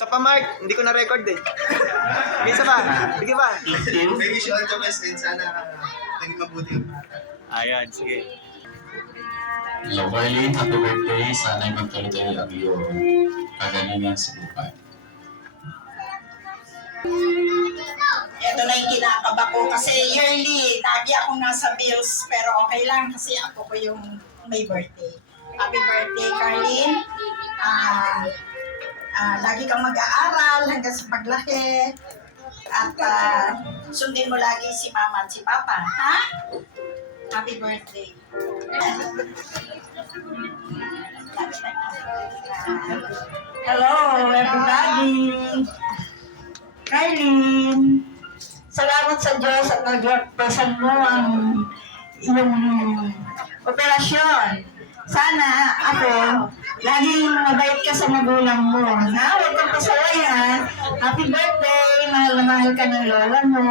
Sa pa-mark, hindi ko na-record eh. Isa pa, sige pa. May wish you all the best and sana naging mabuti ang bata. Ayan, sige. Hello, Carlene. Happy birthday. Sana'y magtuloy-tuloy ang iyong kagalingan sa buhay. Ito na yung kinakaba ko kasi yearly, lagi akong nasa bills pero okay lang kasi ako ko yung may birthday. Happy birthday, Carlene. Lagi kang mag-aaral hanggang sa paglaki. At sundin mo lagi si mama at si papa. Ha? Happy birthday. Hello, everybody. Carlene, salamat sa Diyos at nagpasan mo ang iyong operasyon. Sana ako, laging mabait ka sa magulang mo. Ha? Huwag kang pasawayan. Happy birthday! Mahal na mahal ka ng lola mo.